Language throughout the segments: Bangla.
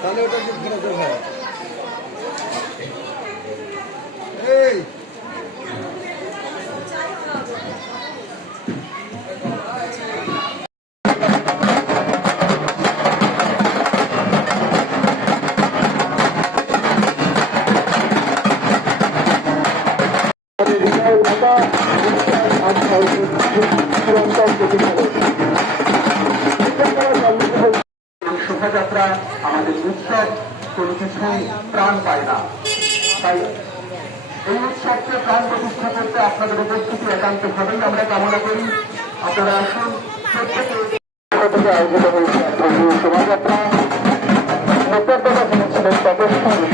তাহলে ওটা কি ফেরত এই। এই শোভাযাত্রা আমাদের উৎসব কোনো কিছুই প্রাণ পায় না। তাই এই উৎসবকে প্রাণ প্রতিষ্ঠা করতে আপনাদের উপস্থিতি একান্তভাবেই আমরা কামনা করি। আপনারা আসুন, প্রত্যেকে আয়োজিত হয়েছে শোভাযাত্রা। নেতৃত্বটা দিয়েছিলেন তপস্য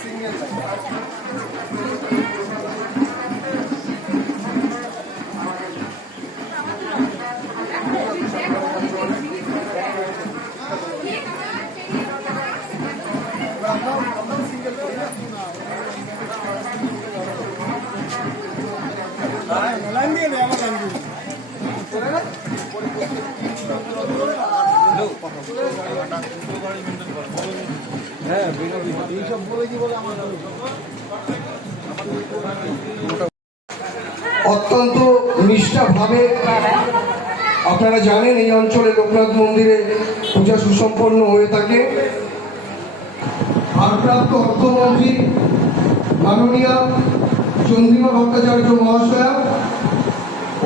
সিঙ্গেল হ্যাঁ অত্যন্ত নিষ্ঠাভাবে আপনারা জানেন এই অঞ্চলে লোকনাথ মন্দিরে পূজা সুসম্পন্ন হয়ে থাকে। ভারপ্রাপ্ত অর্থমন্ত্রী মাননীয়া চন্দ্রিমা ভট্টাচার্য মহাশয়া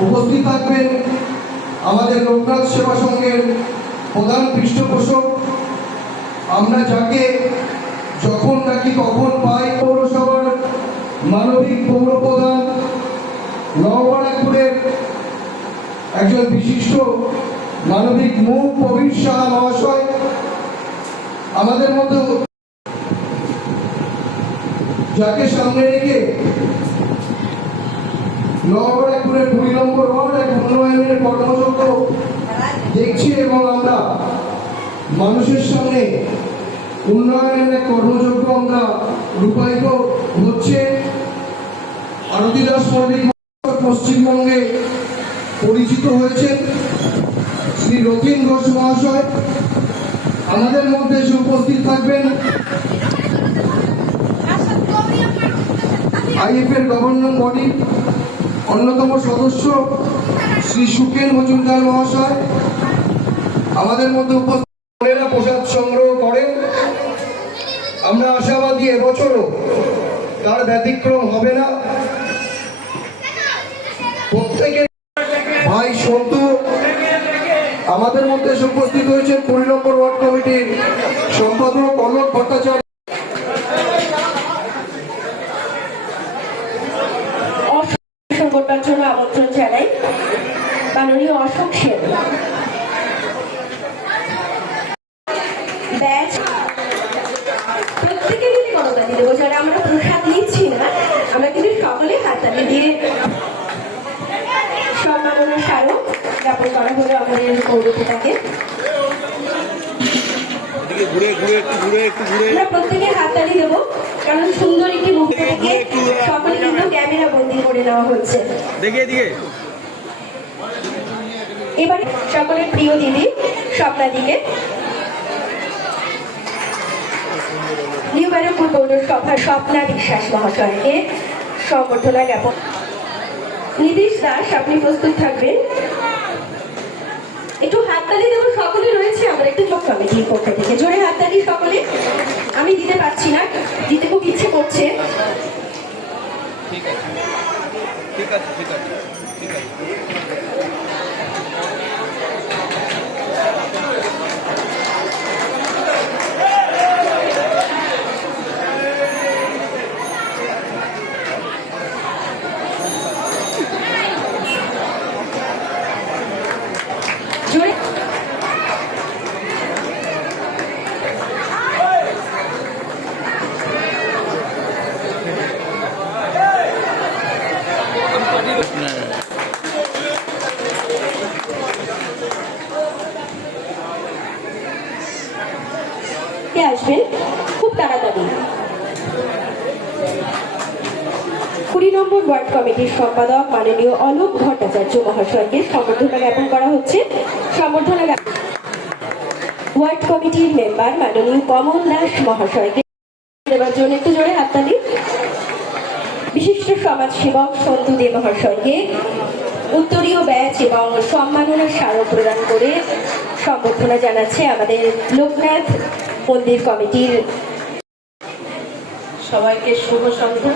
উপস্থিত থাকবেন আমাদের লোকনাথ সেবা সংঘের প্রধান পৃষ্ঠপোষক আমরা যাকে যখন নাকি কখন পাই পৌরসভার মানবিক পৌর প্রধান নববারাকপুরের একজন বিশিষ্ট মানবিক মুখ প্রবীর সাহা মহাশয়, আমাদের মতো যাকে সামনে রেখে নববারাকপুরের দুই নম্বর ওয়ার্ড এক উন্নয়নের কর্মযজ্ঞ দেখছি এবং আমরা মানুষের সামনে উন্নয়নের এক কর্মযজ্ঞ আমরা রূপায়িত হচ্ছে। আরতি দাস পশ্চিমবঙ্গে পরিচিত হয়েছেন শ্রী রতিন ঘোষ মহাশয়। আমাদের মধ্যে এসে উপস্থিত থাকবেন। আইএফ এর গভর্নর বডি, অন্যতম সদস্য শ্রী সুকেন মজুমদার মহাশয়। আমাদের মধ্যে উপস্থিত আশাবাদী তার ব্যতিক্রম হবে না। প্রত্যেকের ভাই সন্তু আমাদের মধ্যে উপস্থিত হয়েছে কুড়ি নম্বর ওয়ার্ড কমিটির সম্পাদক অলোক ভট্টাচার্য সংগঠনের জন্য আমন্ত্রণ জানাই মাননীয় অশোক সেন ব্যাচ প্রত্যেকে মিলে করতালি দেবো যারা আমরা প্রসাদ নিচ্ছি না আমরা কিন্তু সকলে হাততালি দিয়ে সম্মাননা স্মারক জ্ঞাপন করা হলো আমাদের পৌরপিতাকে। এদিকে ঘুরে ঘুরে একটু ঘুরে একটু ঘুরে। আমরা প্রত্যেকে হাততালি দেবো কারণ সুন্দর একটি মুহূর্তকে সকলে কিন্তু ক্যামেরা বন্দি করে নেওয়া হচ্ছে। দেখি এদিকে। এবারে সকলের প্রিয় দিদি স্বপ্নাদিকে। নিউ ব্যারাকপুর পৌরসভার স্বপ্না বিশ্বাস মহাশয়কে। সম্বর্ধনা জ্ঞাপন নীতিশ দাস, আপনি প্রস্তুত থাকবেন? একটু হাততালি দেবো সকলে রয়েছে আমরা একটু চোখ কমিটির পক্ষ থেকে। জোরে হাততালি সকলে। আমি দিতে পারছি না, দিতে খুব ইচ্ছে করছে। জোরে কে আসবেন খুব তাড়াতাড়ি কুড়ি নম্বর ওয়ার্ড কমিটির সম্পাদক মাননীয় অলোক ভট্টাচার্য মহাশয়কে সম্বর্ধনা জ্ঞাপন করা হচ্ছে। সম্বর্ধনা ওয়ার্ড কমিটির মেম্বার মাননীয় কমল দাস মহাশয়কে দেওয়ার জন্য একটু জোরে হাততালি বিশিষ্ট সন্তু দে মহাশয়কে উত্তরীয় ব্যাচ এবং সম্মাননা স্মারক প্রদান করে সম্বর্ধনা জানাচ্ছে আমাদের লোকনাথ মন্দির কমিটির সবাইকে শুভ সন্ধ্যা।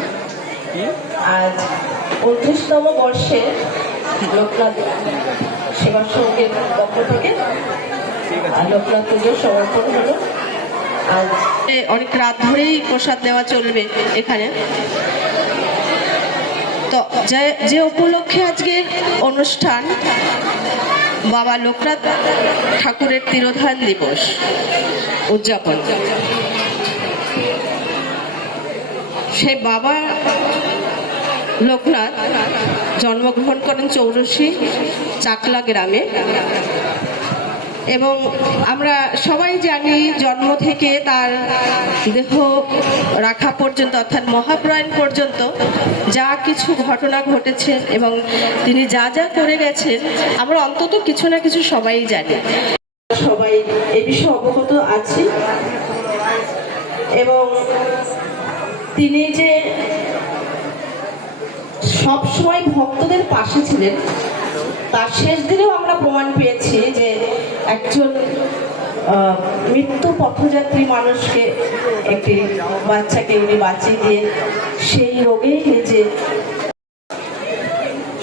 আজ উনত্রিশতম বর্ষে লোকনাথ সেবা সঙ্গের পক্ষ থেকে লোকনাথ পুজো সমর্পণ হলো। অনেক রাত ধরেই প্রসাদ দেওয়া চলবে এখানে। তো যে উপলক্ষে আজকের অনুষ্ঠান, বাবা লোকনাথ ঠাকুরের তিরোধান দিবস উদযাপন। সে বাবা লোকনাথ জন্মগ্রহণ করেন চৌরসী চাকলা গ্রামে। এবং আমরা সবাই জানি জন্ম থেকে তার দেহ রাখা পর্যন্ত অর্থাৎ মহাপ্রয়াণ পর্যন্ত যা কিছু ঘটনা ঘটেছে এবং তিনি যা যা করে গেছেন, আমরা অন্তত কিছু না কিছু সবাই জানি। সবাই এ বিষয়ে অবগত আছি। এবং তিনি যে সব সময় ভক্তদের পাশে ছিলেন। তার শেষ দিনেও আমরা প্রমাণ পেয়েছি যে একজন মৃত্যু পথযাত্রী মানুষকে একটি বাচ্চাকে উনি বাঁচিয়ে দিয়ে সেই রোগে যে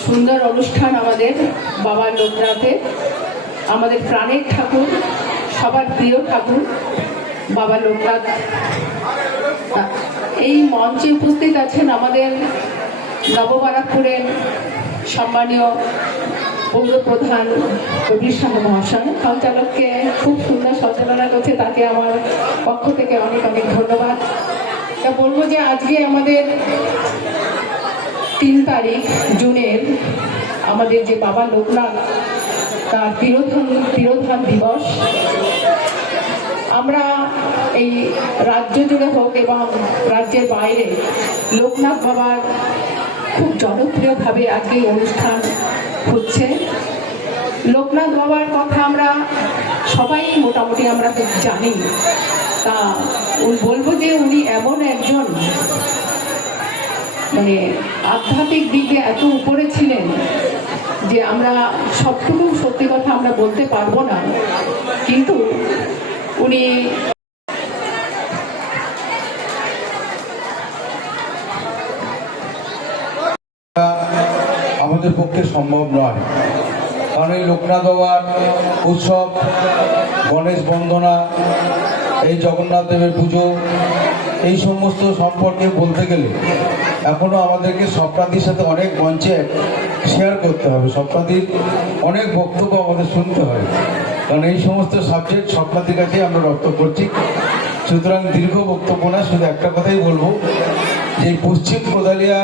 সুন্দর অনুষ্ঠান আমাদের বাবার লোকনাথে আমাদের প্রাণের ঠাকুর, সবার প্রিয় ঠাকুর বাবা লোকনাথ এই মঞ্চে উপস্থিত আছেন আমাদের নববারাকপুরের সম্মানীয় পৌর প্রধান কবির শাহ মহাশয়, সঞ্চালককে খুব সুন্দর সঞ্চালনা করছে, তাকে আমার পক্ষ থেকে অনেক অনেক ধন্যবাদ। তা বলব যে আজকে আমাদের তিন তারিখ জুনের আমাদের যে বাবা লোকনাথ, তার তিরোধান তিরোধান দিবস, আমরা এই রাজ্য জুড়ে হোক এবং রাজ্যের বাইরে লোকনাথ বাবার খুব জনপ্রিয়ভাবে আজকে এই অনুষ্ঠান হচ্ছে। লোকনাথ বাবার কথা আমরা সবাই মোটামুটি আমরা জানি। তা বলব যে উনি এমন একজন মানে আধ্যাত্মিক দিকে এত উপরে ছিলেন যে আমরা সবটুকু সত্যি কথা আমরা বলতে পারব না। কিন্তু উনি আমাদের পক্ষে সম্ভব নয়। কারণ এই লোকনাথ বাবার উৎসব, গণেশ বন্দনা, এই জগন্নাথ দেবের পুজো, এই সমস্ত সম্পর্কে বলতে গেলে এখনও আমাদেরকে সপ্রাদির সাথে অনেক মঞ্চে শেয়ার করতে হবে। সপ্রাদির অনেক বক্তব্য আমাদের শুনতে হয় কারণ এই সমস্ত সাবজেক্ট সপ্রাদির কাছে আমরা রপ্ত করছি। সুতরাং দীর্ঘ বক্তব্য না, শুধু একটা কথাই বলব যে পশ্চিম কোদালিয়া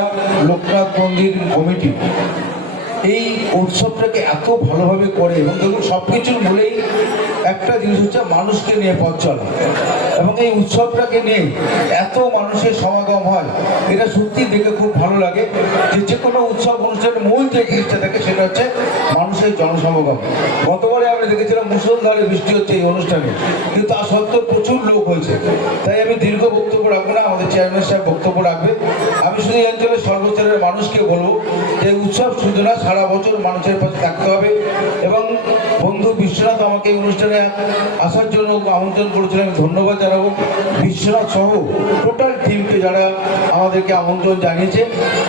লোকনাথ মন্দির কমিটি এই উৎসবটাকে এত ভালোভাবে করে, এবং দেখুন সব কিছুর মূলেই একটা জিনিস হচ্ছে মানুষকে নিয়ে পথ চলা। এবং এই উৎসবটাকে নিয়ে এত মানুষের সমাগম হয়, এটা সত্যি দেখে খুব ভালো লাগে যে যে কোনো উৎসব অনুষ্ঠানের মূল যে জিনিসটা থাকে সেটা হচ্ছে মানুষের জনসমাগম। গতবারে আমরা দেখেছিলাম মুসলধারে বৃষ্টি হচ্ছে এই অনুষ্ঠানে, কিন্তু সত্ত্বেও প্রচুর লোক হয়েছে। তাই আমি দীর্ঘ বক্তব্য রাখব না, আমাদের চেয়ারম্যান সাহেব বক্তব্য রাখবে আমি শুধু এই অঞ্চলের সর্বস্তরের মানুষকে বলব যে উৎসব শুধু না, সারা বছর মানুষের পাশে থাকতে হবে। এবং বন্ধু বিশ্বনাথ আমাকে এই অনুষ্ঠানে আসার জন্য আমন্ত্রণ করেছিলেন, আমি ধন্যবাদ জানাব। বিশ্বনাথ সহ টোটাল টিমকে যারা আমাদেরকে আমন্ত্রণ জানিয়েছে।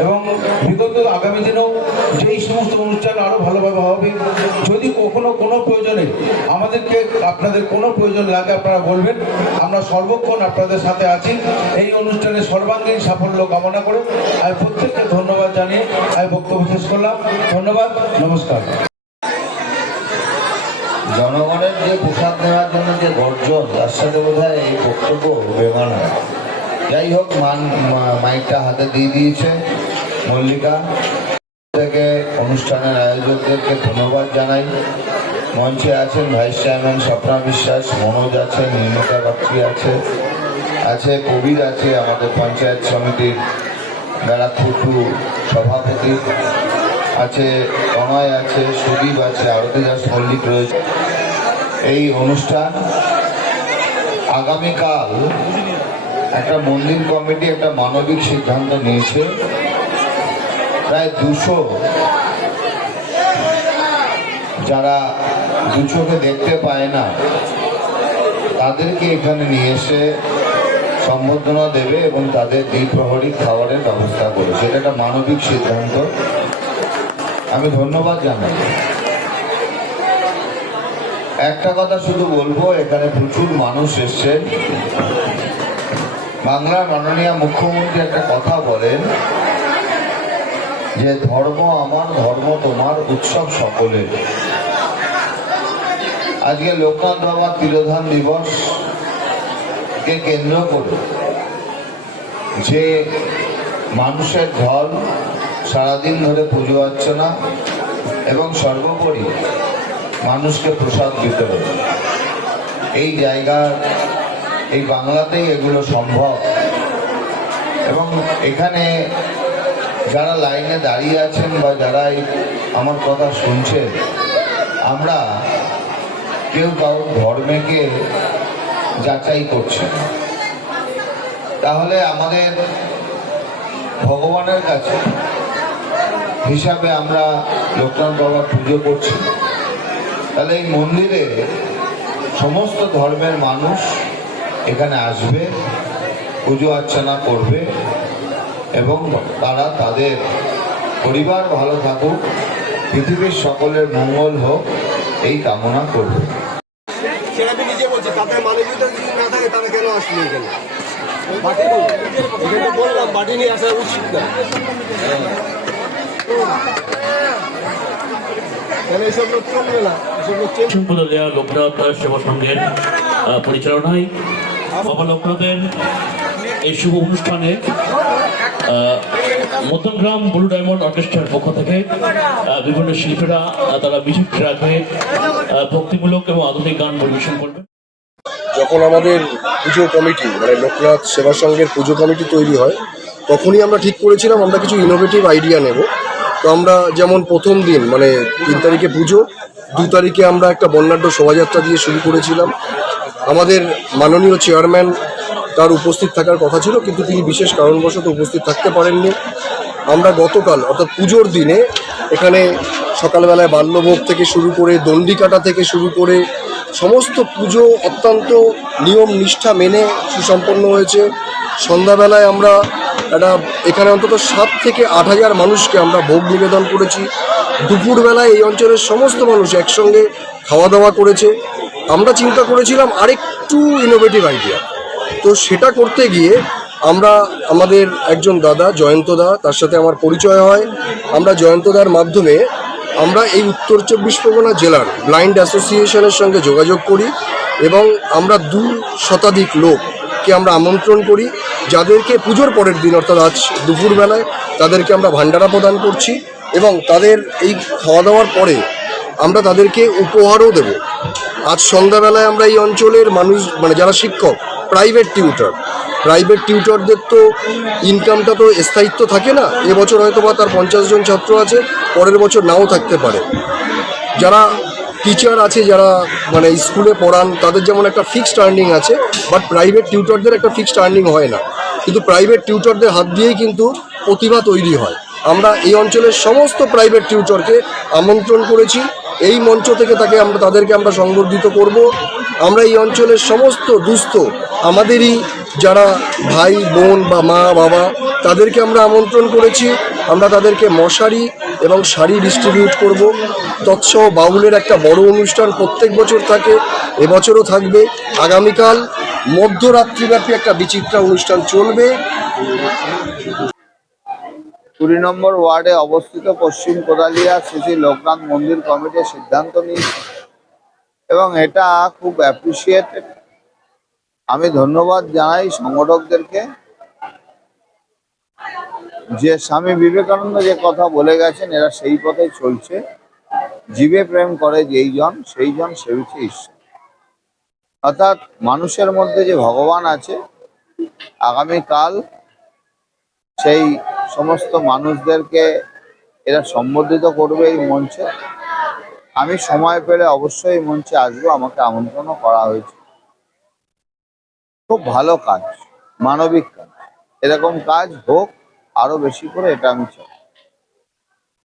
এবং বিগত আগামী দিনেও যেই সমস্ত অনুষ্ঠান আরও ভালোভাবে হবে, যদি কখনো কোনো প্রয়োজনে আমাদেরকে, আপনাদের কোনো প্রয়োজন লাগে, আপনারা বলবেন, আমরা সর্বক্ষণ আপনাদের সাথে আছি। এই অনুষ্ঠানে সর্বাঙ্গীন সাফল্য কামনা করে আমি প্রত্যেককে ধন্যবাদ জানিয়ে আমি বক্তব্য শেষ করলাম। ধন্যবাদ, নমস্কার। জনগণের যে প্রসাদ নেওয়ার জন্য যে গর্জন, তার সাথে বোধ হয় এই বক্তব্য বেমান হয়। যাই হোক, মান মাইকটা হাতে দিয়ে দিয়েছে মল্লিকা। থেকে অনুষ্ঠানের আয়োজকদেরকে ধন্যবাদ জানাই। মঞ্চে আছেন ভাইস চেয়ারম্যান স্বপ্না বিশ্বাস, মনোজ আছে, নির্মিতা বাগচি আছে আছে কবির আছে, আমাদের পঞ্চায়েত সমিতির বেড়াকুটু সভাপতি আছে, অনয় আছে, সুদীপ আছে, আরতি দাস মল্লিক রয়েছে। এই অনুষ্ঠান আগামীকাল একটা মন্দির কমিটি, একটা মানবিক সিদ্ধান্ত নিয়েছে। প্রায় দুশো যারা দু চোখে দেখতে পায় না। তাদেরকে এখানে নিয়ে এসে সম্বর্ধনা দেবে এবং তাদের দ্বিপ্রহরী খাবারের ব্যবস্থা করেছে এটা একটা মানবিক সিদ্ধান্ত। আমি ধন্যবাদ জানাই। একটা কথা শুধু বলব, এখানে প্রচুর মানুষ এসছেন। বাংলার মাননীয় মুখ্যমন্ত্রী একটা কথা বলেন যে, ধর্ম আমার, ধর্ম তোমার, উৎসব সকলের। আজকে লোকনাথ বাবার তিরোধান দিবস কে কেন্দ্র করে। যে মানুষের ঢল সারাদিন ধরে পুজো অর্চনা এবং সর্বোপরি মানুষকে প্রসাদ বিতরণ এই জায়গার এই বাংলাতেই এগুলো সম্ভব। এবং এখানে যারা লাইনে দাঁড়িয়ে আছেন বা যারা এই আমার কথা শুনছেন, আমরা কেউ কারোর ধর্মেকে যাচাই করছে না। তাহলে আমাদের ভগবানের কাছে হিসাবে আমরা লোকনাথ বাবার পুজো করছি তাহলে এই মন্দিরে সমস্ত ধর্মের মানুষ এখানে আসবে, পুজো অর্চনা করবে এবং তারা তাদের পরিবার ভালো থাকুক, পৃথিবীর সকলের মঙ্গল হোক, এই কামনা করবে সেটা আমি নিজে বলছি তাতে মানবিকতা যদি না এখানে বাটি এখানে বললাম বাটি নিয়ে আসা উচিত না। লোকনাথ সেবা পরিচালনায় বাবা লোকনাথের এই শুভ অনুষ্ঠানে মধ্যমগ্রাম ব্লু ডায়মন্ড অর্কেস্ট্রার পক্ষ থেকে বিভিন্ন শিল্পীরা তারা মিউজিক আহ, ভক্তিমূলক এবং আধুনিক গান পরিবেশন করবেন যখন আমাদের পুজো কমিটি মানে লোকনাথ সেবা সংঘের পুজো কমিটি তৈরি হয়, তখনই আমরা ঠিক করেছিলাম আমরা কিছু ইনোভেটিভ আইডিয়া নেব। তো আমরা যেমন প্রথম দিন মানে তিন তারিখে পুজো, দু তারিখে আমরা একটা বর্ণাঢ্য শোভাযাত্রা দিয়ে শুরু করেছিলাম। আমাদের মাননীয় চেয়ারম্যান তার উপস্থিত থাকার কথা ছিল, কিন্তু তিনি বিশেষ কারণবশত উপস্থিত থাকতে পারেননি। আমরা গতকাল, অর্থাৎ পুজোর দিনে, এখানে সকালবেলায় বাল্যভোগ থেকে শুরু করে দণ্ডিকাটা থেকে শুরু করে সমস্ত পুজো অত্যন্ত নিয়ম, নিষ্ঠা মেনে সুসম্পন্ন হয়েছে। সন্ধ্যাবেলায় আমরা একটা, এখানে অন্তত সাত থেকে আট হাজার মানুষকে আমরা ভোগ নিবেদন করেছি। দুপুরবেলায় এই অঞ্চলের সমস্ত মানুষ একসঙ্গে খাওয়া দাওয়া করেছে। আমরা চিন্তা করেছিলাম আরেকটু ইনোভেটিভ আইডিয়া তো সেটা করতে গিয়ে আমরা, আমাদের একজন দাদা জয়ন্তদা তার সাথে আমার পরিচয় হয়। আমরা জয়ন্তদার মাধ্যমে আমরা এই উত্তর চব্বিশ পরগনা জেলার ব্লাইন্ড অ্যাসোসিয়েশনের সঙ্গে যোগাযোগ করি এবং আমরা দু শতাধিক লোককে আমরা আমন্ত্রণ করি, যাদেরকে পুজোর পরের দিন, অর্থাৎ আজ দুপুরবেলায়, তাদেরকে আমরা ভান্ডারা প্রদান করছি এবং তাদের এই খাওয়া দাওয়ার পরে আমরা তাদেরকে উপহারও দেব। আজ সন্ধ্যাবেলায় আমরা এই অঞ্চলের মানুষ মানে যারা শিক্ষক প্রাইভেট টিউটর প্রাইভেট টিউটরদের তো ইনকামটা তো স্থায়িত্ব থাকে না। এবছর হয়তো বা তার পঞ্চাশ জন ছাত্র আছে, পরের বছর নাও থাকতে পারে। যারা টিচার আছে, যারা মানে স্কুলে পড়ান, তাদের যেমন একটা ফিক্সড আর্নিং আছে বাট প্রাইভেট টিউটরদের একটা ফিক্সড আর্নিং হয় না। কিন্তু প্রাইভেট টিউটরদের হাত দিয়েই কিন্তু প্রতিভা তৈরি হয়। আমরা এই অঞ্চলের সমস্ত প্রাইভেট টিউটরকে আমন্ত্রণ করেছি। এই মঞ্চ থেকে তাকে আমরা তাদেরকে আমরা সংবর্ধিত করব। আমরা এই অঞ্চলের সমস্ত দুস্থ, আমাদেরই যারা ভাই, বোন বা মা, বাবা, তাদেরকে আমরা আমন্ত্রণ করেছি। আমরা তাদেরকে মশারি এবং শাড়ি ডিস্ট্রিবিউট করব। তৎসহ বাউলের একটা বড় অনুষ্ঠান প্রত্যেক বছর থাকে, এবছরও থাকবে। আগামীকাল মধ্যরাত্রিব্যাপী একটা বিচিত্রা অনুষ্ঠান চলবে। কুড়ি নম্বর ওয়ার্ডে অবস্থিত পশ্চিম কোদালিয়া শ্রী শ্রী লোকনাথ মন্দির কমিটির সিদ্ধান্ত নিয়েছে। এবং এটা খুব অ্যাপ্রিসিয়েটেড আমি ধন্যবাদ জানাই সংগঠকদেরকে। যে স্বামী বিবেকানন্দ যে কথা বলে গেছেন, এরা সেই পথে চলছে। জীবে প্রেম করে যেই জন, সেই জন সেবিছে ঈশ্বর। অর্থাৎ মানুষের মধ্যে যে ভগবান আছে, আগামীকাল সেই সমস্ত মানুষদেরকে এরা সম্বোধিত করবে এই মঞ্চে। আমি সময় পেলে অবশ্যই মঞ্চে আসব, আমাকে আমন্ত্রণও করা হয়েছে। খুব ভালো কাজ, মানবিক কাজ। এরকম কাজ হোক, আরও বেশি করে এটা আমি চাই।